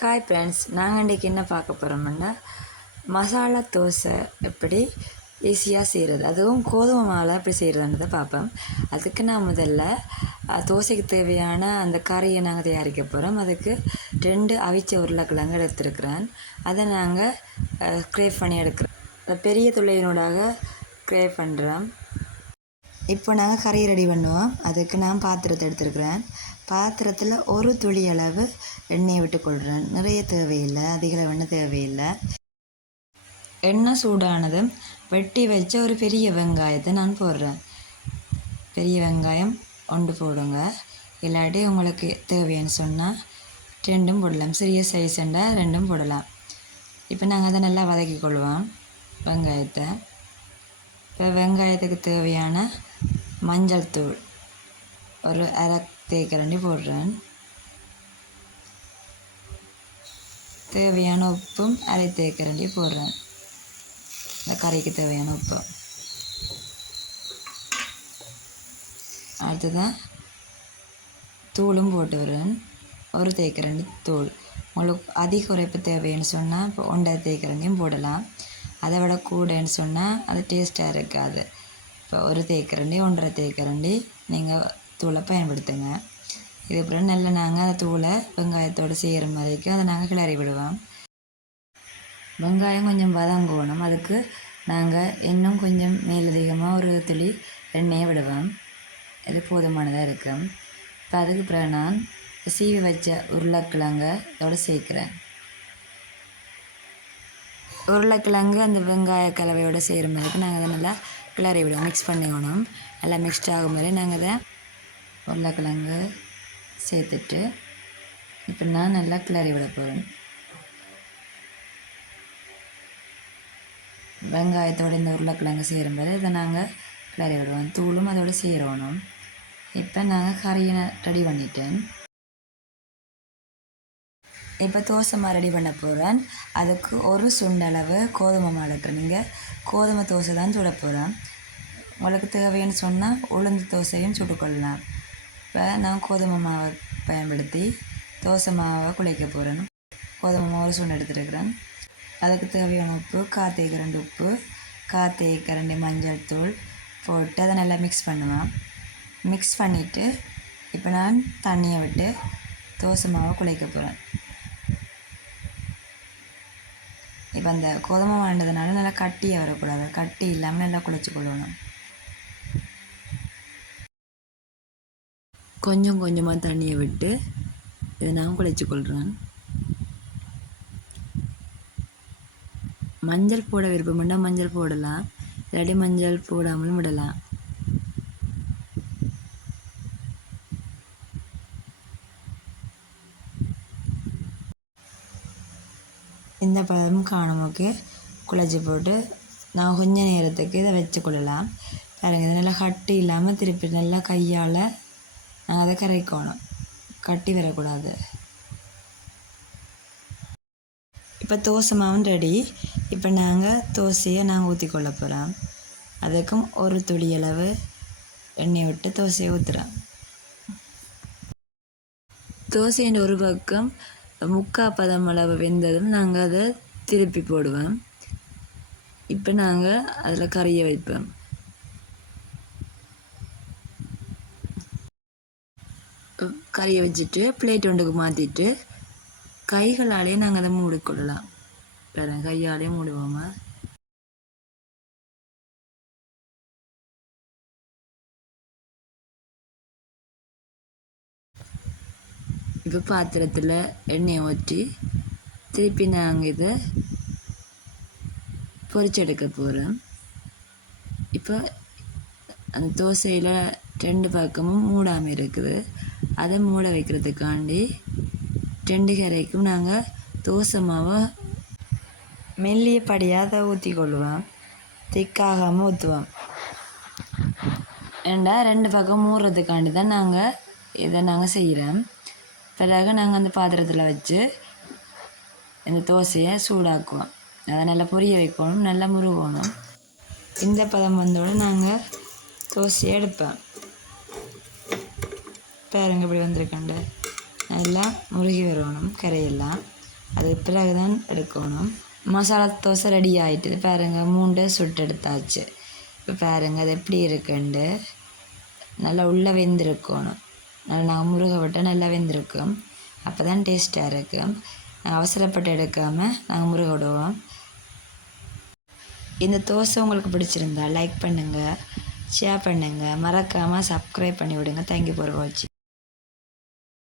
Hi friends, நாங்கள் இன்றைக்கி என்ன பார்க்க போகிறோம்னா மசாலா தோசை எப்படி ஈஸியாக செய்கிறது, அதுவும் கோதுமை மாவில் எப்படி செய்கிறதுன்றதை பார்ப்போம். அதுக்கு நான் முதல்ல தோசைக்கு தேவையான அந்த கறியை நாங்கள் தயாரிக்க போகிறோம். அதுக்கு 2 அவிச்ச உருளைக்கிழங்கு எடுத்துருக்குறேன். அதை நாங்கள் க்ரேவ் பண்ணி எடுக்கிறோம். பெரிய துளையினூடாக க்ரேவ் பண்ணுறோம். இப்போ நாங்கள் கறி ரெடி பண்ணுவோம். அதுக்கு நான் பாத்திரத்தை எடுத்துருக்குறேன். பாத்திரத்தில் ஒரு துளி அளவு எண்ணெயை விட்டு கொள்கிறேன். நிறைய தேவையில்லை, அதிக எண்ணெய் தேவையில்லை. எண்ணெய் சூடானதும் வெட்டி வச்ச ஒரு பெரிய வெங்காயத்தை நான் போடுறேன். பெரிய வெங்காயம் 1 போடுங்க. இல்லாட்டி உங்களுக்கு தேவைன்னு சொன்னால் 2 போடலாம். சிறிய சைஸ்ண்டா 2 போடலாம். இப்போ நாங்கள் அதை நல்லா வதக்கி கொள்வோம் வெங்காயத்தை. இப்போ வெங்காயத்துக்கு தேவையான மஞ்சள் தூள் ஒரு அரை தேக்கரண்டி போடுறேன். தேவையான உப்பும் அரை தேக்கரண்டி போடுறேன். இந்த கறிக்கு தேவையான உப்பு. அடுத்ததான் தூளும் போட்டு வரேன். ஒரு தேக்கரண்டி தூள். உங்களுக்கு அதிக உரைப்பு தேவைன்னு சொன்னால் இப்போ 1.5 தேக்கரண்டியும் போடலாம். அதை விட கூடன்னு சொன்னால் அது டேஸ்ட்டாக இருக்காது. இப்போ ஒரு தேக்கரண்டி 1.5 தேக்கரண்டி நீங்கள் தூளை பயன்படுத்துங்க. இதுக்கப்புறம் நல்லா நாங்கள் அந்த தூளை வெங்காயத்தோடு செய்கிற மாதிரிக்கு அதை நாங்கள் கிளறி விடுவோம். வெங்காயம் கொஞ்சம் வதங்கணும். அதுக்கு நாங்கள் இன்னும் கொஞ்சம் மேலதிகமாக ஒரு துளி எண்ணெயை விடுவோம். இது போதுமானதாக இருக்கும். இப்போ அதுக்கு பிறகு நான் சீவி வச்ச உருளைக்கிழங்கை இதோடு சேர்க்குறேன். உருளைக்கிழங்கு அந்த வெங்காய கலவையோடு செய்கிற மாதிரிக்கு நாங்கள் அதை நல்லா கிளறி விடுவோம். மிக்ஸ் பண்ணிக்கணும். நல்லா மிக்ஸ்ட் ஆகும் மாதிரி நாங்கள் அதை உருளைக்கிழங்கு சேர்த்துட்டு இப்போ நான் நல்லா கிளறி விட போகிறேன். வெங்காயத்தோடு இந்த உருளைக்கிழங்கு செய்யும்போது இதை நாங்கள் கிளறி விடுவோம். தூளும் அதோடு சேரணும். இப்போ நாங்கள் கறியை ரெடி பண்ணிட்டேன். இப்போ தோசை மாவு ரெடி பண்ண போகிறேன். அதுக்கு ஒரு சுண்டளவு கோதுமை மாவு எடுக்கிறேன். நீங்கள் கோதுமை தோசை தான் சுட போகிறேன். உங்களுக்கு தேவைன்னு சொன்னால் உளுந்து தோசையும் சுட்டுக்கொள்ளலாம். இப்போ நான் கோதுமை மாவை பயன்படுத்தி தோசை மாவை குழைக்க போகிறேன். கோதுமை மாவு ஒரு சுண்டு எடுத்துருக்கிறேன். அதுக்கு தேவையான உப்பு 1/4 தேக்கரண்டி உப்பு, 1/4 தேக்கரண்டி மஞ்சள் தூள் போட்டு அதை நல்லா மிக்ஸ் பண்ணுவேன். மிக்ஸ் பண்ணிவிட்டு இப்போ நான் தண்ணியை விட்டு தோசை மாவை குழைக்க போகிறேன். இப்போ அந்த கோதுமை வாண்டதுனால நல்லா கட்டியாக வரக்கூடாது. கட்டி இல்லாமல் நல்லா குழைச்சி கொள்ளணும். கொஞ்சம் கொஞ்சமாக தண்ணியை விட்டு இதை நான் குழைச்சி கொள்கிறேன். மஞ்சள் போட விருப்பம்னா மஞ்சள் போடலாம், இல்லாட்டி மஞ்சள் போடாமலும் விடலாம். இந்த பழமும் காணமுக்கு குழச்சி போட்டு நான் கொஞ்ச நேரத்துக்கு இதை வச்சு கொள்ளலாம். பாருங்க, இது நல்லா கட்டி இல்லாமல் திருப்பி நல்லா கையால் நாங்கள் அதை கரைக்கணும். கட்டி வரக்கூடாது. இப்போ தோசை மாவும் ரெடி. இப்போ நாங்கள் தோசையை நாங்கள் ஊற்றி கொள்ள போகிறோம். அதுக்கும் ஒரு துளி அளவு எண்ணெயை விட்டு தோசையை ஊற்றுறோம். தோசையின் ஒரு பக்கம் 3/4 பதம் அளவு வெந்ததும் நாங்கள் அதை திருப்பி போடுவோம். இப்போ நாங்கள் அதில் கறியை வைப்போம். கறியை வச்சுட்டு பிளேட் ஒன்றுக்கு மாற்றிட்டு கைகளாலே நாங்கள் அதை மூடிக்கொள்ளலாம். வேறு கையாலே மூடுவோமா. இப்போ பாத்திரத்தில் எண்ணெயை ஊற்றி திருப்பி நாங்கள் இதை பொரிச்செடுக்க போகிறோம். இப்போ அந்த தோசையில் 2 பக்கமும் மூடாமல் இருக்குது. அதை மூட வைக்கிறதுக்காண்டி 2 கரைக்கும் நாங்கள் தோசை மாவை மெல்லிய படியாக அதை ஊற்றி கொள்ளுவோம். திக்காகாமல் ஊற்றுவோம். ஏண்டா 2 பக்கம் மூடுறதுக்காண்டி தான் நாங்கள் இதை நாங்கள் செய்கிறோம். பிறகு நாங்கள் அந்த பாத்திரத்தில் வச்சு இந்த தோசையை சூடாக்குவோம். அதை நல்லா பொரிய வைக்கணும், நல்லா முருகணும். இந்த பதம் வந்தோடு நாங்கள் தோசையை எடுப்போம். பாருங்க இப்படி வந்திருக்கேன். நல்லா முருகி வரணும் கரையெல்லாம். அது பிறகு தான் எடுக்கணும். மசாலா தோசை ரெடி ஆகிட்டுது பாருங்கள், 3 சுட்டு எடுத்தாச்சு. இப்போ பாருங்கள் அது எப்படி இருக்குண்டு. நல்லா உள்ளே வெந்திருக்கணும். நல்லா நாங்கள் முருகை விட்டால் நல்லா வெந்திருக்கும். அப்போ தான் டேஸ்ட்டாக இருக்கும். அவசரப்பட்டு எடுக்காமல் நாங்கள் முருகை விடுவோம். இந்த தோசை உங்களுக்கு பிடிச்சிருந்தா லைக் பண்ணுங்கள், ஷேர் பண்ணுங்கள், மறக்காமல் சப்ஸ்கிரைப் பண்ணி விடுங்க. தேங்க்யூ ஃபார் வாட்சிங்.